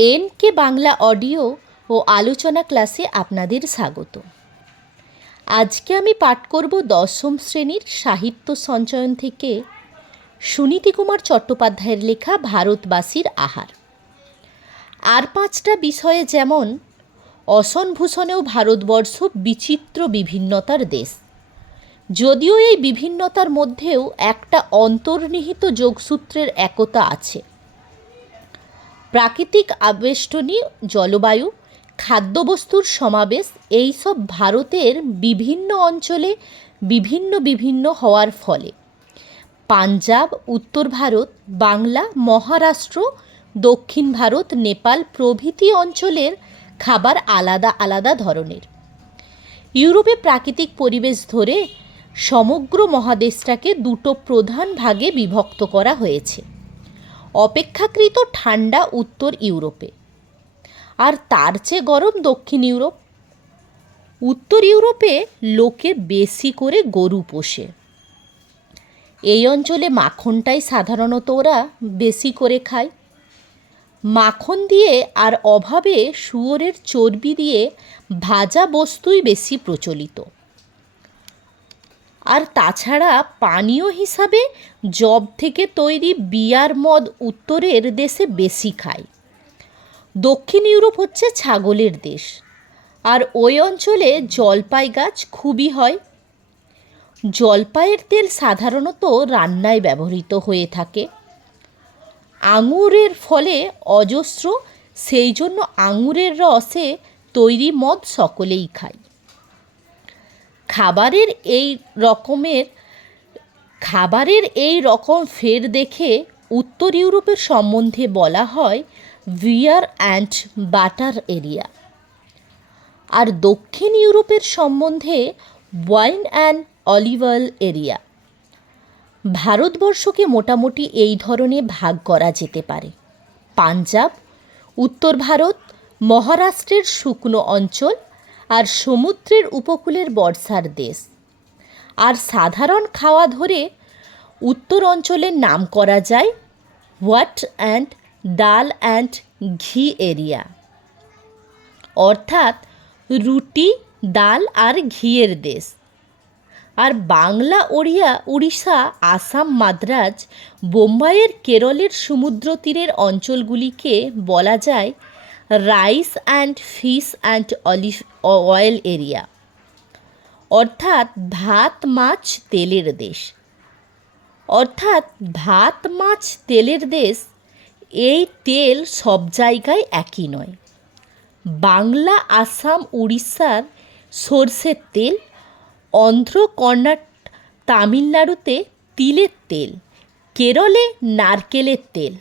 N K Bangla audio ও আলোচনা ক্লাসে আপনাদের স্বাগত। আজকে আমি পাঠ করব দশম শ্রেণির সাহিত্য সঞ্চয়ন থেকে সুনীতি কুমার চট্টোপাধ্যায়ের লেখা ভারতবাসীর আহার। আর পাঁচটা বিষয়ে যেমন অসনভূষণেও ভারতবর্ষ বিচিত্র বিভিন্নতার দেশ। যদিও এই বিভিন্নতার মধ্যেও একটা অন্তর্নিহিত যোগসূত্রের একতা আছে। প্রাকৃতিক আবেষ্টনী, জলবায়ু, খাদ্যবস্তুর সমাবেশ, এইসব ভারতের বিভিন্ন অঞ্চলে বিভিন্ন বিভিন্ন হওয়ার ফলে। পাঞ্জাব, উত্তর ভারত, বাংলা, মহারাষ্ট্র, দক্ষিণ ভারত, নেপাল প্রভৃতি অঞ্চলের খাবার আলাদা আলাদা ধরনের। ইউরোপে প্রাকৃতিক পরিবেশ ধরে সমগ্র মহাদেশটাকে দুটো প্রধান ভাগে বিভক্ত করা হয়েছে। অপেক্ষাকৃত ঠান্ডা উত্তর ইউরোপে। আর তার চেয়ে গরম দক্ষিণ ইউরোপ। উত্তর ইউরোপে লোকে বেশি করে গরু পোষে। এই অঞ্চলে মাখনটাই সাধারণত ওরা বেশি করে খায়। মাখন দিয়ে আর অভাবে শুয়োরের চর্বি দিয়ে ভাজা বস্তুই বেশি প্রচলিত। আর তাছাড়া পানীয় হিসাবে জব থেকে তৈরি বিয়ার মদ উত্তরের দেশে বেশি খায়। দক্ষিণ ইউরোপ হচ্ছে ছাগলের দেশ। আর ওই অঞ্চলে জলপাই গাছ খুবই হয়। জলপাইয়ের তেল সাধারণত রান্নায় ব্যবহৃত হয়ে থাকে। আঙুরের ফলে অজস্র, সেই জন্য আঙুরের রসে তৈরি মদ সকলেই খায়। খাবারের এই রকমের, খাবারের এই রকম ফের দেখে উত্তর ইউরোপের সম্বন্ধে বলা হয় ভিয়ার অ্যান্ড বাটার এরিয়া। আর দক্ষিণ ইউরোপের সম্বন্ধে ওয়াইন অ্যান্ড অলিভাল এরিয়া। ভারতবর্ষকে মোটামুটি এই ধরনের ভাগ করা যেতে পারে। পাঞ্জাব, উত্তর ভারত, মহারাষ্ট্রের শুকনো অঞ্চল আর সমুদ্রের উপকূলের বর্ষার দেশ। আর সাধারণ খাওয়া ধরে উত্তর অঞ্চলের নাম করা যায় wheat and dal and ghee area. অর্থাৎ রুটি, ডাল আর ঘিয়ের দেশ। আর বাংলা, ওড়িয়া, উড়িষ্যা, আসাম, মাদ্রাজ, বোম্বাইয়ের কেরলের সমুদ্র তীরের অঞ্চলগুলিকে বলা যায় rice and fish and olive oil area. অর্থাৎ ভাত, মাছ, তেলের দেশ। অর্থাৎ ভাত, মাছ, তেলের দেশ, এই তেল সব জায়গায় একই নয়। বাংলা, আসাম, উড়িষ্যার সর্ষের তেল, অন্ধ্র, কর্ণাট, তামিলনাড়ুতে তিলের তেল, কেরলে নারকেলের তেল।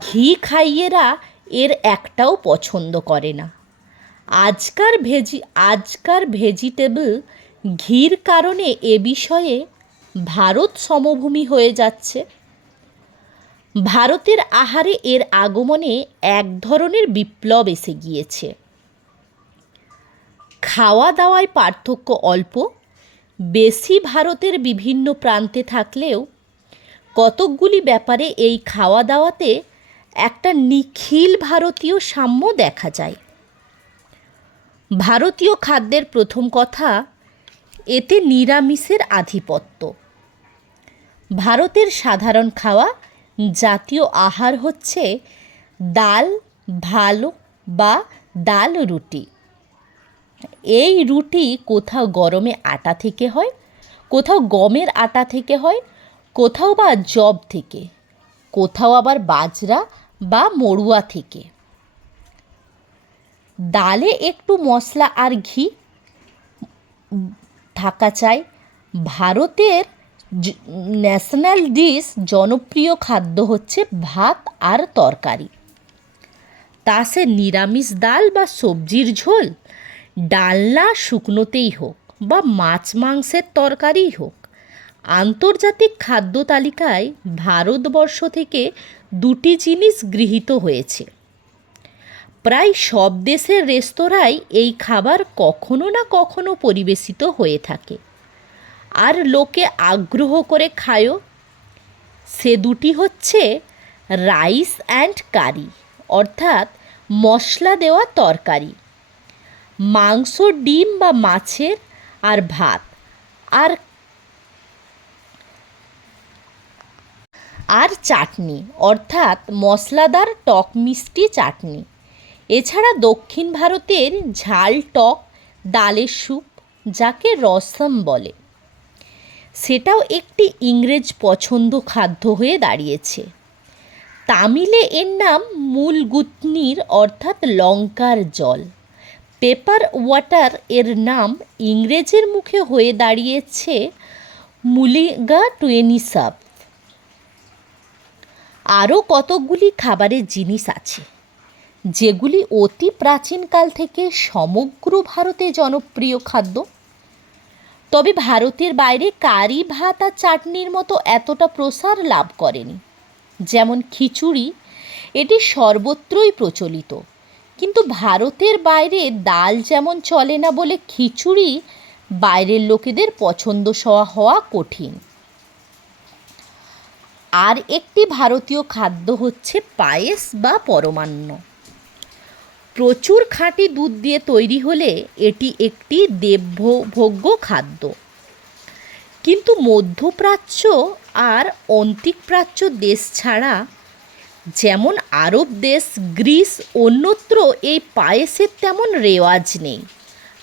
ঘি খাইয়েরা এর একটাও পছন্দ করে না। আজকার ভেজি, আজকার ভেজিটেবল ঘির কারণে এ বিষয়ে ভারত সমভূমি হয়ে যাচ্ছে। ভারতের আহারে এর আগমনে এক ধরনের বিপ্লব এসে গিয়েছে। খাওয়া দাওয়ায় পার্থক্য অল্প, বেশি ভারতের বিভিন্ন প্রান্তে থাকলেও কতকগুলি ব্যাপারে এই খাওয়া দাওয়াতে একটা নিখিল ভারতীয় সাম্য দেখা যায়। ভারতীয় খাদ্যের প্রথম কথা, এতে নিরামিষের আধিপত্য। ভারতের সাধারণ খাওয়া, জাতীয় আহার হচ্ছে ডাল, ভালো বা ডাল রুটি। এই রুটি কোথাও গরমে আটা থেকে হয়, কোথাও গমের আটা থেকে হয়, কোথাও বা জব থেকে, কোথাও আবার বাজরা বা মড়ুয়া থেকে। ডালে একটু মশলা আর ঘি থাকা চাই। ভারতের ন্যাশনাল ডিশ জনপ্রিয় খাদ্য হচ্ছে ভাত আর তরকারি। তা সে নিরামিষ ডাল বা সবজির ঝোল, ডালনা শুকনোতেই হোক বা মাছ মাংসের তরকারিই হোক। আন্তর্জাতিক খাদ্য তালিকায় ভারতবর্ষ থেকে দুটি জিনিস গৃহীত হয়েছে। প্রায় সব দেশের রেস্তোরাঁয় এই খাবার কখনো না কখনো পরিবেশিত হয়ে থাকে। আর লোকে আগ্রহ করে খায়ও সে দুটি হচ্ছে রাইস অ্যান্ড কারি, অর্থাৎ মশলা দেওয়া তরকারি। মাংস, ডিম বা মাছের আর ভাত। আর আর চাটনি, অর্থাৎ মশলাদার টক মিষ্টি চাটনি। এছাড়া দক্ষিণ ভারতের ঝাল টক, ডালের স্যুপ, যাকে রসম বলে, সেটাও একটি ইংরেজ পছন্দ খাদ্য হয়ে দাঁড়িয়েছে। তামিলে এর নাম মূল গুতনির অর্থাৎ লঙ্কার জল। পেপার ওয়াটার এর নাম ইংরেজের মুখে হয়ে দাঁড়িয়েছে মুলিগা টুয়েনিসাপ আরও কতকগুলি খাবারের জিনিস আছে। যেগুলি অতি প্রাচীনকাল থেকে সমগ্র ভারতে জনপ্রিয় খাদ্য। তবে ভারতের বাইরে কারি, ভাত আর চাটনির মতো এতটা প্রসার লাভ করেনি। যেমন খিচুড়ি, এটি সর্বত্রই প্রচলিত। কিন্তু ভারতের বাইরে ডাল যেমন চলে না বলে খিচুড়ি বাইরের লোকেদের পছন্দ হওয়া হওয়া কঠিন। আর একটি ভারতীয় খাদ্য হচ্ছে পায়েস বা পরমান্ন। প্রচুর খাঁটি দুধ দিয়ে তৈরি হলে এটি একটি দেবভোগ্য খাদ্য। কিন্তু মধ্যপ্রাচ্য আর অন্তিকপ্রাচ্য দেশ ছাড়া, যেমন আরব দেশ, গ্রিস, অন্যত্র এই পায়েসের তেমন রেওয়াজ নেই।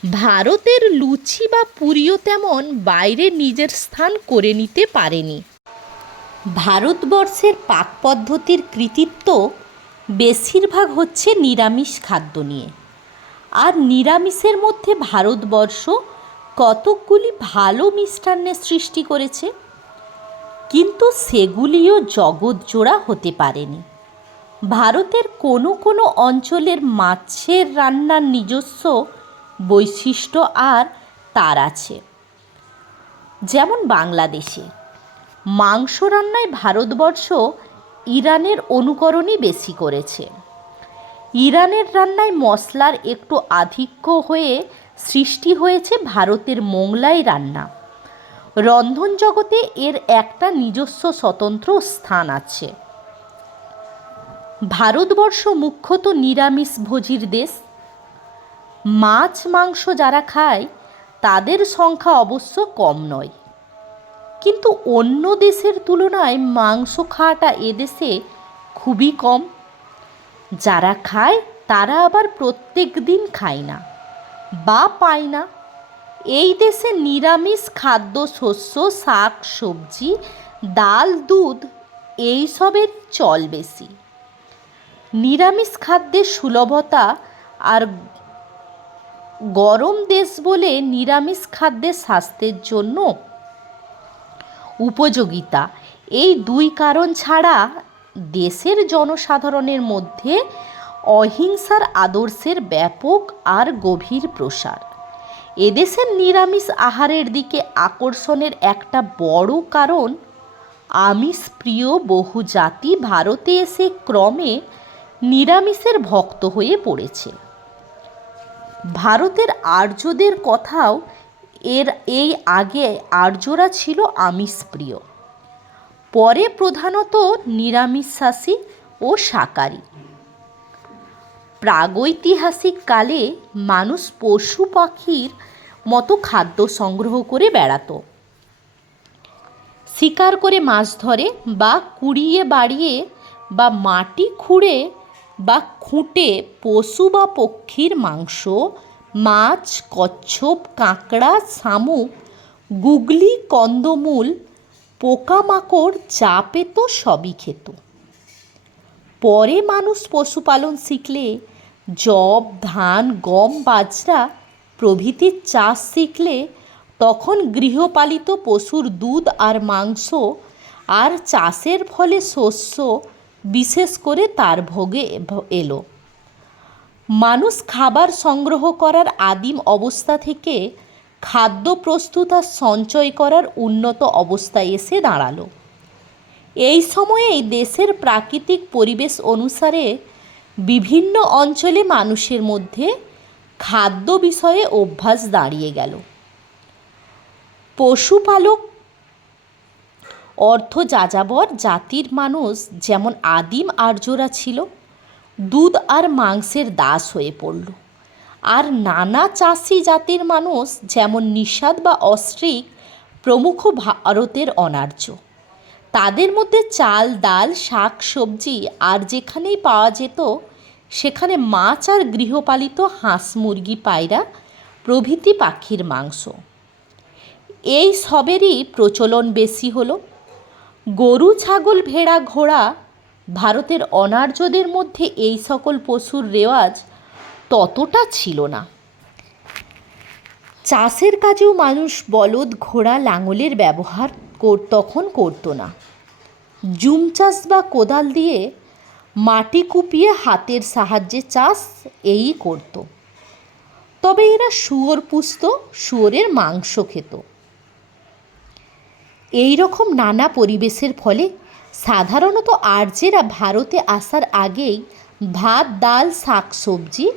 ভারতের লুচি বা পুরিও তেমন বাইরে নিজের স্থান করে নিতে পারেনি। ভারতবর্ষের পাক পদ্ধতির কৃতিত্ব বেশিরভাগ হচ্ছে নিরামিষ খাদ্য নিয়ে। আর নিরামিষের মধ্যে ভারতবর্ষ কতকগুলি ভালো মিষ্টান্নের সৃষ্টি করেছে, কিন্তু সেগুলিও জগৎজোড়া হতে পারেনি। ভারতের কোনো কোনো অঞ্চলের মাছের রান্নার নিজস্ব বৈশিষ্ট্য আর তার আছে। যেমন বাংলাদেশে মাংস রান্নায় ভারতবর্ষ ইরানের অনুকরণই বেশি করেছে। ইরানের রান্নায় মশলার একটু আধিক্য হয়ে সৃষ্টি হয়েছে ভারতের মোংলাই রান্না। রন্ধন জগতে এর একটা নিজস্ব স্বতন্ত্র স্থান আছে। ভারতবর্ষ মুখ্যত নিরামিষ ভোজির দেশ। মাছ, মাংস যারা খায়, তাদের সংখ্যা অবশ্য কম নয়। কিন্তু অন্য দেশের তুলনায় মাংস খাওয়াটা এদেশে খুবই কম। যারা খায়, তারা আবার প্রত্যেক দিন খায় না বা পায় না। এই দেশে নিরামিষ খাদ্য, শস্য, শাক, সবজি, ডাল, দুধ এইসবের চল বেশি। নিরামিষ খাদ্যের সুলভতা আর গরম দেশ বলে নিরামিষ খাদ্যের স্বাস্থ্যের জন্য উপযোগিতা। এই দুই কারণ ছাড়া দেশের জনসাধারণের মধ্যে অহিংসার আদর্শের ব্যাপক আর গভীর প্রসার। এদেশের নিরামিষ আহারের দিকে আকর্ষণের একটা বড় কারণ, আমিষ প্রিয় বহু জাতি ভারতে এসে ক্রমে নিরামিষের ভক্ত হয়ে পড়েছে। ভারতের আর্যদের কথাও এর এই আগে আর্যরা ছিল আমিষপ্রিয় পরে প্রধানত নিরামিষাসী ও শাকারী প্রাগৈতিহাসিক কালে মানুষ পশু পাখির মতো খাদ্য সংগ্রহ করে বেড়াতো। শিকার করে মাছ ধরে বা কুড়িয়ে বাড়িয়ে বা মাটি খুঁড়ে বা খুঁটে পশু বা পক্ষীর মাংস মাছ, কচ্ছপ, কাঁকড়া, শামুক, গুগলি, কন্দমূল, পোকামাকড় যা পেত সবই খেত। পরে মানুষ পশুপালন শিখলে যব ধান, গম, বাজরা প্রভৃতির চাষ শিখলে তখন গৃহপালিত পশুর দুধ আর মাংস আর চাষের ফলে শস্য বিশেষ করে তার ভোগে এলো। মানুষ খাবার সংগ্রহ করার আদিম অবস্থা থেকে খাদ্য প্রস্তুত আর সঞ্চয় করার উন্নত অবস্থায় এসে দাঁড়াল। এই সময়েই দেশের প্রাকৃতিক পরিবেশ অনুসারে বিভিন্ন অঞ্চলে মানুষের মধ্যে খাদ্য বিষয়ে অভ্যাস দাঁড়িয়ে গেল। পশুপালক, অর্থ যাযাবর জাতির মানুষ যেমন আদিম আর্যরা ছিল দুধ আর মাংসের দাস হয়ে পড়ল। আর নানা চাষি জাতির মানুষ, যেমন নিষাদ বা অস্ট্রিক প্রমুখ ভারতের অনার্য। তাদের মধ্যে চাল, ডাল, শাক, সবজি আর যেখানেই পাওয়া যেত, সেখানে মাছ আর গৃহপালিত হাঁস, মুরগি, পায়রা, প্রভৃতি পাখির মাংস। এই সবেরই প্রচলন বেশি হলো। গরু, ছাগল, ভেড়া, ঘোড়া ভারতের অনার্যদের মধ্যে এই সকল পশুর রেওয়াজ ততটা ছিল না। চাষের কাজেও মানুষ বলদ, ঘোড়া, লাঙলের ব্যবহার তখন করতো না। জুম চাষ বা কোদাল দিয়ে মাটি কুপিয়ে হাতের সাহায্যে চাষ এই করত। তবে এরা শুয়োর পুষত, শুয়োরের মাংস খেত। এই রকম নানা পরিবেশের ফলে সাধারণত আর্যেরা ভারতে আসার আগেই ভাত, ডাল, শাক সবজি,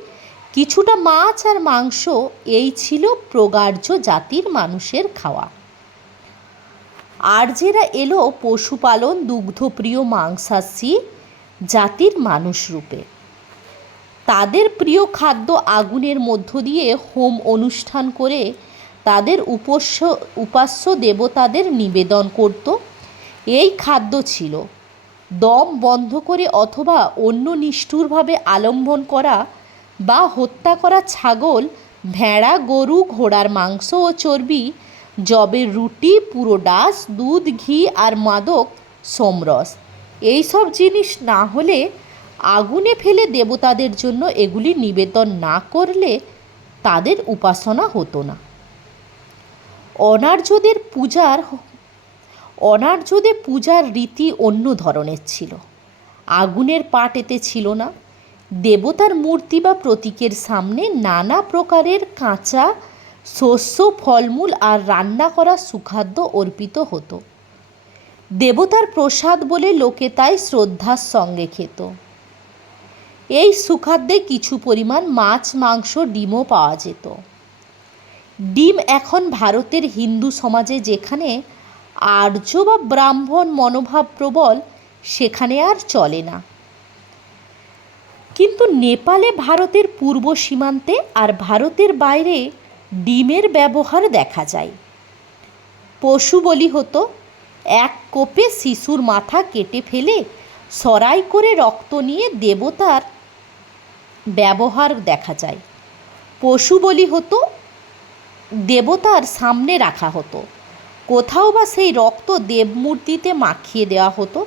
কিছুটা মাছ আর মাংস, এই ছিল প্রগার্য জাতির মানুষের খাওয়া। আর্যেরা এলো পশুপালন, দুগ্ধপ্রিয় মাংসাশী জাতির মানুষ রূপে। তাদের প্রিয় খাদ্য আগুনের মধ্য দিয়ে হোম অনুষ্ঠান করে তাদের উপস্য, উপাস্য দেবতাদের নিবেদন করত। এই খাদ্য ছিল। দম বন্ধ করে অথবা অন্য নিষ্ঠুরভাবে আলম্বন করা বা হত্যা করা ছাগল, ভেড়া, গরু, ঘোড়ার মাংস ও চর্বি জবের রুটি, পুরো ডাস, দুধ, ঘি আর মাদক, সোমরস। এইসব জিনিস না হলে আগুনে ফেলে দেবতাদের জন্য এগুলি নিবেদন না করলে তাদের উপাসনা হতো না। অনার্যদের পূজার অনার্যদের পূজার রীতি অন্য ধরনের ছিল। আগুনের পাট এতে ছিল না। দেবতার মূর্তি বা প্রতীকের সামনে নানা প্রকারের কাঁচা, শস্য, ফলমূল আর রান্না করা সুখাদ্য অর্পিত হতো। দেবতার প্রসাদ বলে লোকে তাই শ্রদ্ধার সঙ্গে খেত। এই সুখাদ্যে কিছু পরিমাণ মাছ, মাংস, ডিমও পাওয়া যেত। ডিম এখন ভারতের হিন্দু সমাজে যেখানে আর্য বা ব্রাহ্মণ মনোভাব প্রবল, সেখানে আর চলে না। কিন্তু নেপালে ভারতের পূর্ব সীমান্তে আর ভারতের বাইরে ডিমের ব্যবহার দেখা যায়। পশু বলি হতো, এক কোপে শিশুর মাথা কেটে ফেলে সরাই করে রক্ত নিয়ে দেবতার ব্যবহার দেখা যায়। পশু বলি হতো, দেবতার সামনে রাখা হতো। কোথাও বা সেই রক্ত দেবমূর্তিতে মাখিয়ে দেওয়া হতো,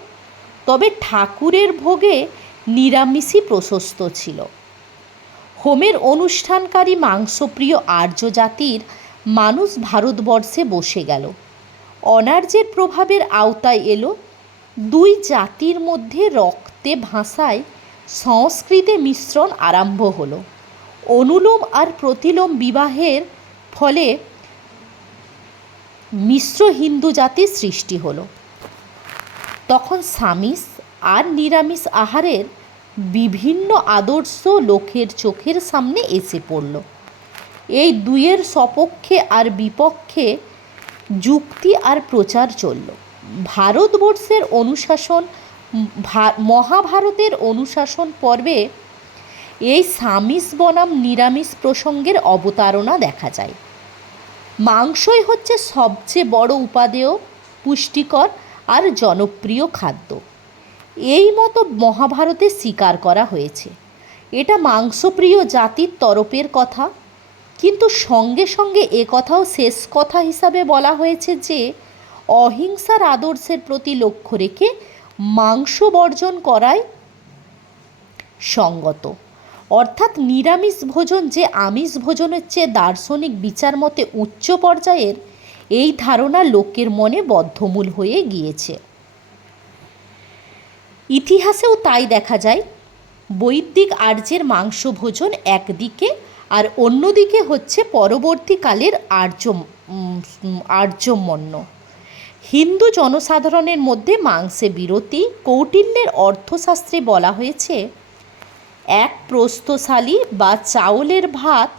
তবে ঠাকুরের ভোগে নিরামিষই প্রশস্ত ছিল। হোমের অনুষ্ঠানকারী মাংসপ্রিয় আর্য জাতির মানুষ ভারতবর্ষে বসে গেল। অনার্যের প্রভাবের আওতায় এলো, দুই জাতির মধ্যে রক্তে ভাষায় সংস্কৃতে মিশ্রণ আরম্ভ হলো। অনুলোম আর প্রতিলোম বিবাহের ফলে মিশ্র হিন্দু জাতির সৃষ্টি হলো। তখন সামিস আর নিরামিষ আহারের বিভিন্ন আদর্শ লোকের চোখের সামনে এসে পড়ল। এই দুইয়ের সপক্ষে আর বিপক্ষে যুক্তি আর প্রচার চলল। ভারতবর্ষের অনুশাসন মহাভারতের অনুশাসন পর্বে এই সামিস বনাম নিরামিষ প্রসঙ্গের অবতারণা দেখা যায়। মাংসই হচ্ছে সবচেয়ে বড় উপাদেয়, পুষ্টিকর আর জনপ্রিয় খাদ্য। এই মতো মহাভারতে স্বীকার করা হয়েছে। এটা মাংসপ্রিয় জাতির তরফের কথা। কিন্তু সঙ্গে সঙ্গে এ কথাও শেষ কথা হিসাবে বলা হয়েছে যে, অহিংসার আদর্শের প্রতি লক্ষ্য রেখে মাংস বর্জন করাই সঙ্গত। অর্থাৎ নিরামিষ ভোজন যে আমিষ ভোজনের চেয়ে দার্শনিক বিচার মতে উচ্চ পর্যায়ের, এই ধারণা লোকের মনে বদ্ধমূল হয়ে গিয়েছে। ইতিহাসেও তাই দেখা যায়, বৈদিক আর্যের মাংস ভোজন একদিকে আর অন্যদিকে হচ্ছে পরবর্তীকালের আর্য আর্যমন্য। হিন্দু জনসাধারণের মধ্যে মাংসে বিরতি, কৌটিল্যের অর্থশাস্ত্রে বলা হয়েছে এক প্রস্থশালী বা চাউলের ভাত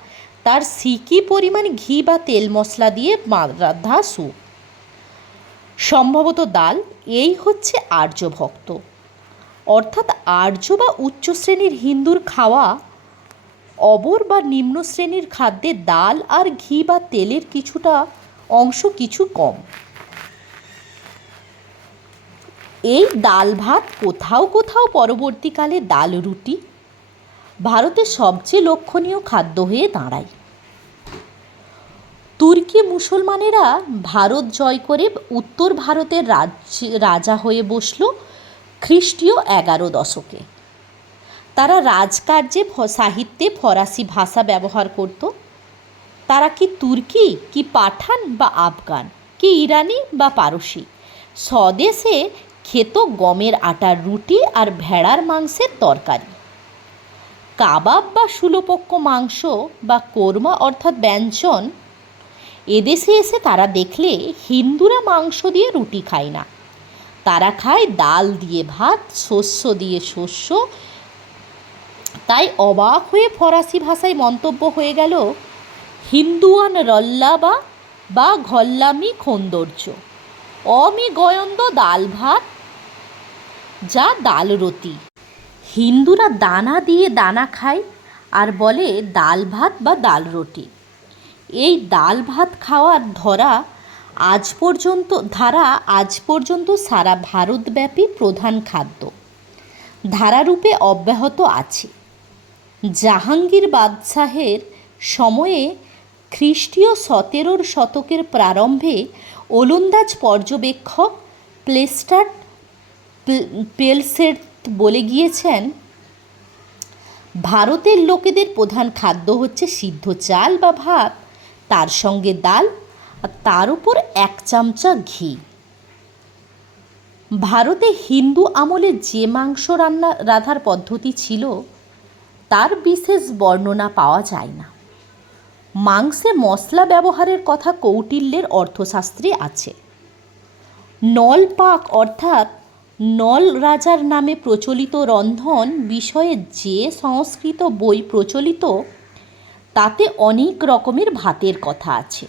তার সিকি পরিমাণ ঘি বা তেল মশলা দিয়ে রাধা স্যুপ। সম্ভবত ডাল এই হচ্ছে আর্যভক্ত অর্থাৎ আর্য বা উচ্চ শ্রেণির হিন্দুর খাওয়া অবর বা নিম্ন শ্রেণির খাদ্যে ডাল আর ঘি বা তেলের কিছুটা অংশ কিছু কম। এই ডাল ভাত কোথাও কোথাও পরবর্তীকালে ডাল রুটি ভারতের সবচেয়ে লক্ষণীয় খাদ্য হয়ে দাঁড়ায়। তুর্কি মুসলমানেরা ভারত জয় করে উত্তর ভারতের রাজা হয়ে বসল খ্রিস্টীয় এগারো দশকে। তারা রাজকার্যে সাহিত্যে ফরাসি ভাষা ব্যবহার করত। তারা কি তুর্কি, কি পাঠান বা আফগান, কি ইরানি বা পারসি? স্বদেশে খেত গমের আটার রুটি আর ভেড়ার মাংসের তরকারি। কাবাব বা সুলোপক্ক মাংস বা কোরমা অর্থাৎ ব্যঞ্জন, এদেশে এসে তারা দেখলে হিন্দুরা মাংস দিয়ে রুটি খায় না। তারা খায় ডাল দিয়ে ভাত, শস্য দিয়ে শস্য। তাই অবাক হয়ে ফরাসি ভাষায় মন্তব্য হয়ে গেল, হিন্দুয়ান রল্লাবা বা ঘল্লামি খৌন্দর্য। অমি গয়ন্দ ডাল ভাত, যা ডাল রতি। হিন্দুরা দানা দিয়ে দানা খায় আর বলে ডাল ভাত বা ডাল রুটি। এই ডাল ভাত খাওয়ার ধরা আজ পর্যন্ত, ধারা আজ পর্যন্ত সারা ভারতব্যাপী প্রধান খাদ্য। ধারারূপে অব্যাহত আছে। জাহাঙ্গীর বাদশাহের সময়ে খ্রিস্টীয় সতেরোর শতকের প্রারম্ভে ওলন্দাজ পর্যবেক্ষক প্লেস্টার পেলসেট বলে গিয়েছেন, ভারতের লোকেদের প্রধান খাদ্য হচ্ছে সিদ্ধ চাল বা ভাত, তার সঙ্গে ডাল আর তার উপর এক চামচা ঘি। ভারতে হিন্দু আমলে যে মাংস রান্না, রাধার পদ্ধতি ছিল, তার বিশেষ বর্ণনা পাওয়া যায় না। মাংসে মশলা ব্যবহারের কথা কৌটিল্যের অর্থশাস্ত্রে আছে। নলপাক অর্থাৎ নল রাজার নামে প্রচলিত রন্ধন বিষয়ে যে সংস্কৃত বই প্রচলিত, তাতে অনেক রকমের ভাতের কথা আছে।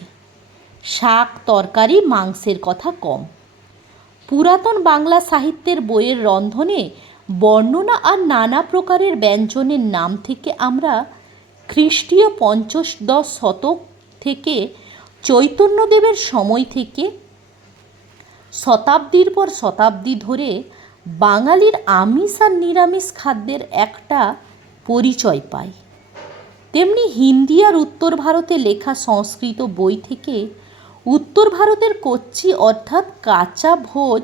শাক, তরকারি, মাংসের কথা কম। পুরাতন বাংলা সাহিত্যের বইয়ের রন্ধনে বর্ণনা আর নানা প্রকারের ব্যঞ্জনের নাম থেকে আমরা খ্রিস্টীয় পঞ্চদশ শতক থেকে চৈতন্যদেবের সময় থেকে শতাব্দীর পর শতাব্দী ধরে বাঙালির আমিষ আর নিরামিষ খাদ্যের একটা পরিচয় পায়। তেমনি হিন্দি আর উত্তর ভারতে লেখা সংস্কৃত বই থেকে উত্তর ভারতের কচ্ছি অর্থাৎ কাঁচা ভোজ,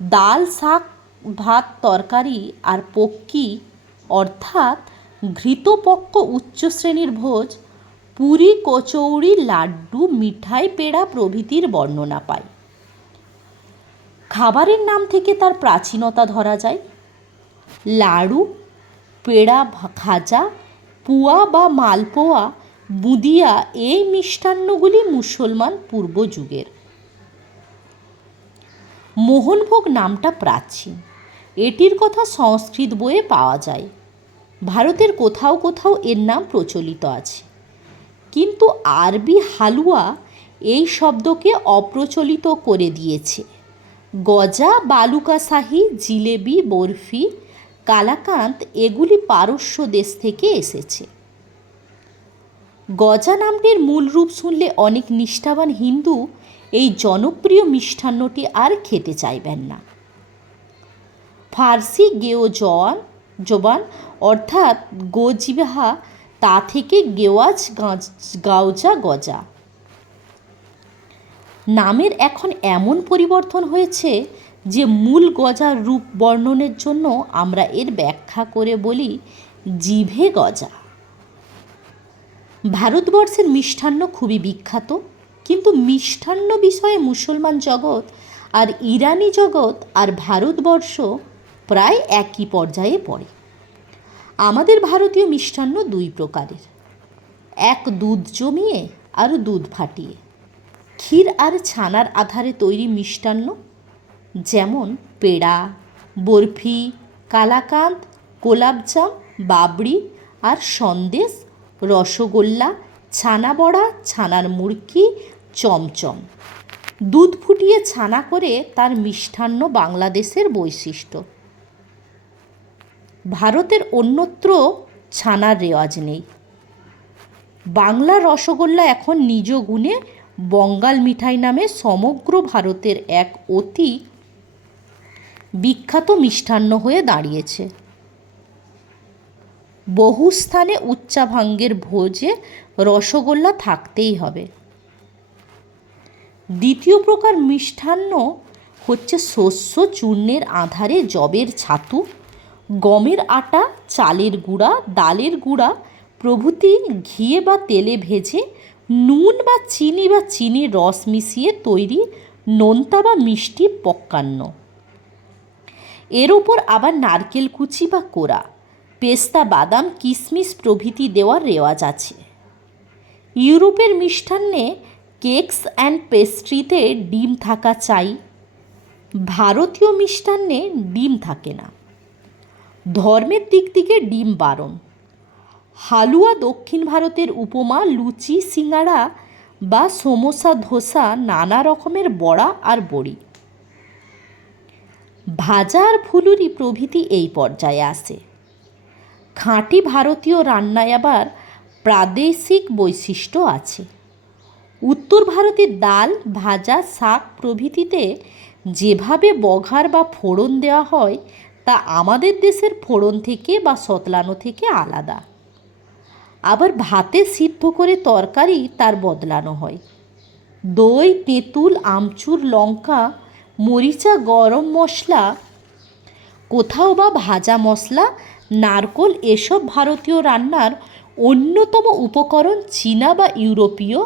ডাল, শাক, ভাত, তরকারি আর পক্কি অর্থাৎ ঘৃতপক্ক উচ্চ শ্রেণির ভোজ, পুরি, কচৌড়ি, লাড্ডু, মিঠাই, পেড়া প্রভৃতির বর্ণনা পাই খাবারের নাম থেকে তার প্রাচীনতা ধরা যায়। লাড়ু, পেড়া খাজা, পুয়া বা মালপোয়া, বুদিয়া এই মিষ্টান্নগুলি মুসলমান পূর্ব যুগের। মোহনভোগ নামটা প্রাচীন। এটির কথা সংস্কৃত বইয়ে পাওয়া যায়। ভারতের কোথাও কোথাও এর নাম প্রচলিত আছে। কিন্তু আরবি হালুয়া এই শব্দকে অপ্রচলিত করে দিয়েছে। গজা বালুকাশাহী জিলেবি, বরফি কালাকান্ত এগুলি পারস্য দেশ থেকে এসেছে। গজা নামটির মূল রূপ শুনলে অনেক নিষ্ঠাবান হিন্দু এই জনপ্রিয় মিষ্টান্নটি আর খেতে চাইবেন না। ফার্সি গেও জওয়ান, জোবান অর্থাৎ গোজিবাহা তা থেকে গেওয়াজ, গাঁজ- গজা। নামের এখন এমন পরিবর্তন হয়েছে যে মূল গজার রূপ বর্ণনের জন্য আমরা এর ব্যাখ্যা করে বলি জিভে গজা। ভারতবর্ষের মিষ্টান্ন খুবই বিখ্যাত, কিন্তু মিষ্টান্ন বিষয়ে মুসলমান জগৎ আর ইরানি জগৎ আর ভারতবর্ষ প্রায় একই পর্যায়ে পড়ে। আমাদের ভারতীয় মিষ্টান্ন দুই প্রকারের, এক দুধ জমিয়ে আর দুধ ফাটিয়ে। ক্ষীর আর ছানার আধারে তৈরি মিষ্টান্ন? যেমন পেড়া, বরফি, কালাকাঁদ, গোলাপজাম বাবড়ি আর সন্দেশ, রসগোল্লা ছানা বড়া ছানার মুড়কি চমচম। দুধ ফুটিয়ে ছানা করে তার মিষ্টান্ন বাংলাদেশের বৈশিষ্ট্য। ভারতের অন্যত্র ছানার রেওয়াজ নেই। বাংলার রসগোল্লা এখন নিজ গুণে বঙ্গাল মিঠাই নামে সমগ্র ভারতের এক অতি বিখ্যাত মিষ্টান্ন হয়ে দাঁড়িয়েছে। বহু স্থানে উচ্চাভাঙ্গের ভোজে রসগোল্লা থাকতেই হবে। দ্বিতীয় প্রকার মিষ্টান্ন হচ্ছে শস্য চূর্ণের আধারে জবের ছাতু, গমের আটা, চালের গুঁড়া, ডালের গুঁড়া প্রভৃতি ঘিয়ে বা তেলে ভেজে নুন বা চিনি বা চিনির রস মিশিয়ে তৈরি নোনতা বা মিষ্টি পক্কান্ন। এর ওপর আবার নারকেল কুচি বা কোড়া, পেস্তা, বাদাম কিশমিশ প্রভৃতি দেওয়ার রেওয়াজ আছে। ইউরোপের মিষ্টান্নে কেকস অ্যান্ড পেস্ট্রিতে ডিম থাকা চাই, ভারতীয় মিষ্টান্নে ডিম থাকে না। ধর্মের দিক থেকে ডিম বারণ। হালুয়া দক্ষিণ ভারতের উপমা, লুচি সিঙ্গাড়া বা সমোসা, ধোসা নানা রকমের বড়া আর বড়ি। ভাজা আর ফুলুরি প্রভৃতি এই পর্যায়ে আসে। খাঁটি ভারতীয় রান্নায় আবার প্রাদেশিক বৈশিষ্ট্য আছে। উত্তর ভারতের ডাল, ভাজা, শাক প্রভৃতিতে যেভাবে বঘার বা ফোড়ন দেওয়া হয়, তা আমাদের দেশের ফোড়ন থেকে বা সতলানো থেকে আলাদা। আবার ভাতে সিদ্ধ করে তরকারি তার বদলানো হয়। দই, তেঁতুল, আমচুর, লঙ্কা, মরিচা, গরম মশলা, কোথাও বা ভাজা মশলা, নারকোল এসব ভারতীয় রান্নার অন্যতম উপকরণ চীনা বা ইউরোপীয়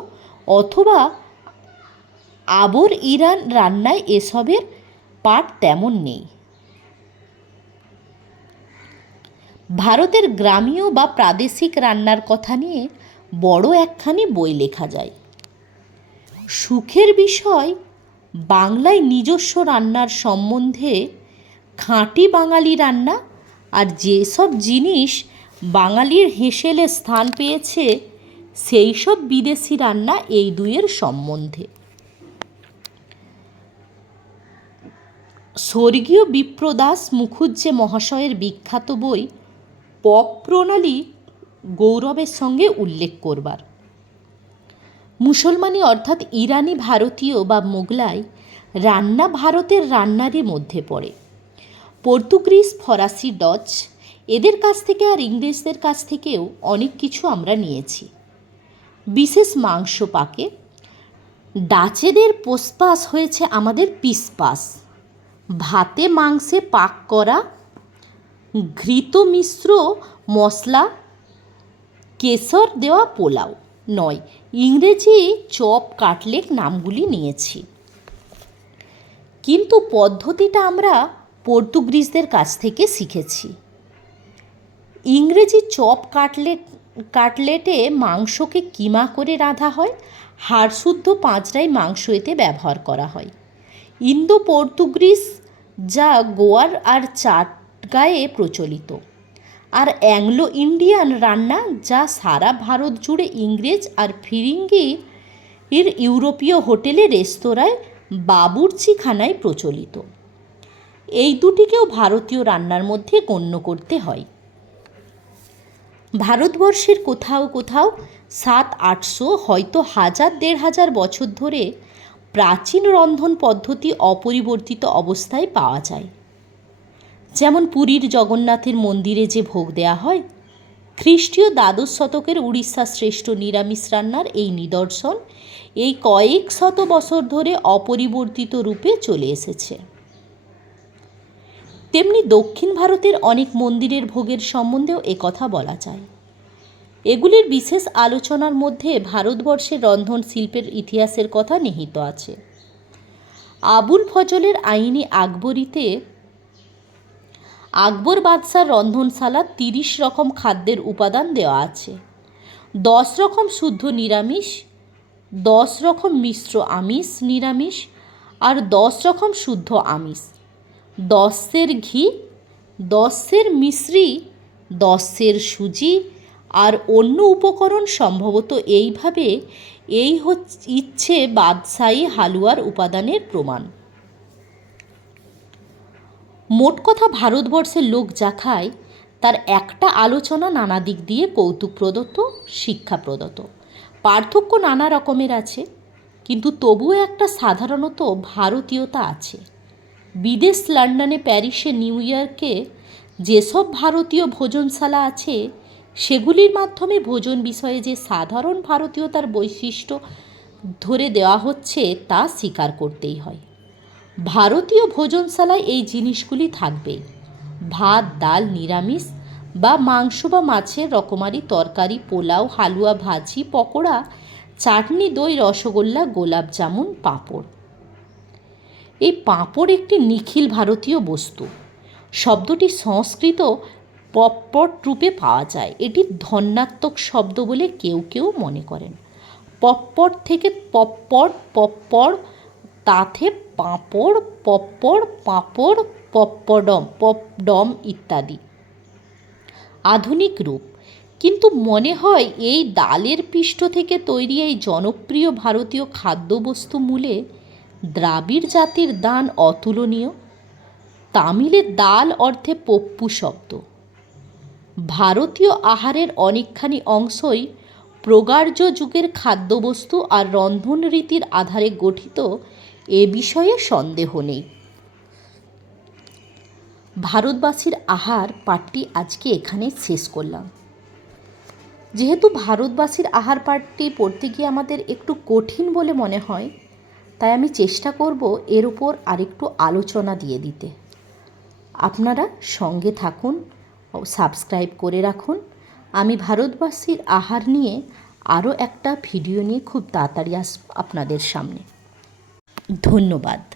অথবা আবর ইরান রান্নায় এসবের পাট তেমন নেই। ভারতের গ্রামীয় বা প্রাদেশিক রান্নার কথা নিয়ে বড় একখানি বই লেখা যায়। সুখের বিষয়, বাংলায় নিজস্ব রান্নার সম্বন্ধে খাঁটি বাঙালি রান্না আর যেসব জিনিস বাঙালির হেসেলে স্থান পেয়েছে সেই সব বিদেশি রান্না এই দুইয়ের সম্বন্ধে। স্বর্গীয় বিপ্রদাস মুখুজ্জে মহাশয়ের বিখ্যাত বই পক প্রণালী গৌরবের সঙ্গে উল্লেখ করবার। মুসলমানি অর্থাৎ ইরানি ভারতীয় বা মোগলাই রান্না ভারতের রান্নারই মধ্যে পড়ে। পর্তুগিজ, ফরাসি, ডচ এদের কাছ থেকে আর ইংরেজদের কাছ থেকেও অনেক কিছু আমরা নিয়েছি। বিশেষ মাংস পাকে। ডাচেদের পোসপাস হয়েছে আমাদের পিসপাস ভাতে মাংসে পাক করা ঘৃত মিশ্র মশলা, কেশর দেওয়া পোলাও। নয়, ইংরেজি চপ কাটলেট নামগুলি নিয়েছি। কিন্তু পদ্ধতিটা আমরা পর্তুগিজদের কাছ থেকে শিখেছি। ইংরেজি চপ কাটলেট, কাটলেটে মাংসকে কিমা করে রাঁধা হয় হাড়শুদ্ধ পাঁচরাই মাংস এতে ব্যবহার করা হয়। ইন্দো পর্তুগিজ যা গোয়ার আর চাটগায়ে প্রচলিত। আর অ্যাংলো ইন্ডিয়ান রান্না যা সারা ভারত জুড়ে ইংরেজ আর ফিরিঙ্গি এর ইউরোপীয় হোটেলে, রেস্তোরাঁয়, বাবুর্চিখানায় প্রচলিত। এই দুটিকেও ভারতীয় রান্নার মধ্যে গণ্য করতে হয়। ভারতবর্ষের কোথাও কোথাও সাত আটশো হয়তো হাজার, দেড় হাজার বছর ধরে প্রাচীন রন্ধন পদ্ধতি অপরিবর্তিত অবস্থায় পাওয়া যায়। যেমন পুরীর জগন্নাথের মন্দিরে যে ভোগ দেয়া হয়, খ্রিস্টীয় দ্বাদশ শতকের উড়িষ্যা শ্রেষ্ঠ নিরামিষ রান্নার এই নিদর্শন এই কয়েক শত বছর ধরে অপরিবর্তিত রূপে চলে এসেছে। তেমনি দক্ষিণ ভারতের অনেক মন্দিরের ভোগের সম্বন্ধেও একথা বলা যায়। এগুলির বিশেষ আলোচনার মধ্যে ভারতবর্ষের রন্ধন শিল্পের ইতিহাসের কথা নিহিত আছে। আবুল ফজলের আইনি আকবরীতে আকবর বাদশার রন্ধনশালা তিরিশ রকম খাদ্যের উপাদান দেওয়া আছে। দশ রকম শুদ্ধ নিরামিষ, দশ রকম মিশ্র আমিষ নিরামিষ আর দশ রকম শুদ্ধ আমিষ। দশের ঘি, দশের মিশ্রি, দশের সুজি আর অন্য উপকরণ সম্ভবত এইভাবে এই হচ্ছে ইচ্ছে বাদশাহী হালুয়ার উপাদানের প্রমাণ। মোট কথা ভারতবর্ষের লোক যা খায়, তার একটা আলোচনা নানা দিক দিয়ে কৌতুক প্রদত্ত শিক্ষা প্রদত্ত পার্থক্য নানা রকমের আছে, কিন্তু তবুও একটা সাধারণত ভারতীয়তা আছে। বিদেশ লন্ডনে, প্যারিসে, নিউ ইয়র্কে যেসব ভারতীয় ভোজনশালা আছে, সেগুলির মাধ্যমে ভোজন বিষয়ে যে সাধারণ ভারতীয়তার বৈশিষ্ট্য ধরে দেওয়া হচ্ছে, তা স্বীকার করতেই হয়। ভারতীয় ভোজনশালায় এই জিনিসগুলি থাকবে। ভাত, ডাল, নিরামিষ বা মাংস বা মাছের রকমারি তরকারি, পোলাও, হালুয়া ভাজি, পকোড়া, চাটনি, দই, রসগোল্লা, গোলাপ জামুন, পাঁপড়। এই পাঁপড় একটি নিখিল ভারতীয় বস্তু। শব্দটি সংস্কৃত পপ্পট রূপে পাওয়া যায়। এটি ধন্যাত্মক শব্দ বলে কেউ কেউ মনে করেন। পপ্পট থেকে পপ্পড় পপ্পড় তাতে পাঁপড়, পপ্পড়, পাঁপড়, পপ্পডম পপডম ইত্যাদি। আধুনিক রূপ। কিন্তু মনে হয় এই ডালের পৃষ্ঠ থেকে তৈরি এই জনপ্রিয় ভারতীয় খাদ্যবস্তু মূলে দ্রাবিড় জাতির দান অতুলনীয়? তামিলের দাল অর্থে পপ্পু শব্দ। ভারতীয় আহারের অনেকখানি অংশই প্রগার্য যুগের খাদ্যবস্তু আর রন্ধন রীতির আধারে গঠিত এ বিষয়ে সন্দেহ নেই। ভারতবাসীর আহার পাঠটি আজকে এখানে শেষ করলাম। যেহেতু ভারতবাসীর আহার পাঠটি পড়তে গিয়ে আমাদের একটু কঠিন বলে মনে হয়, তাই আমি চেষ্টা করব এর উপর আরেকটু আলোচনা দিয়ে দিতে। আপনারা সঙ্গে থাকুন সাবস্ক্রাইব করে রাখুন। আমি ভারতবাসীর আহার নিয়ে আরও একটা ভিডিও নিয়ে খুব তাড়াতাড়ি আস আপনাদের সামনে। ধন্যবাদ।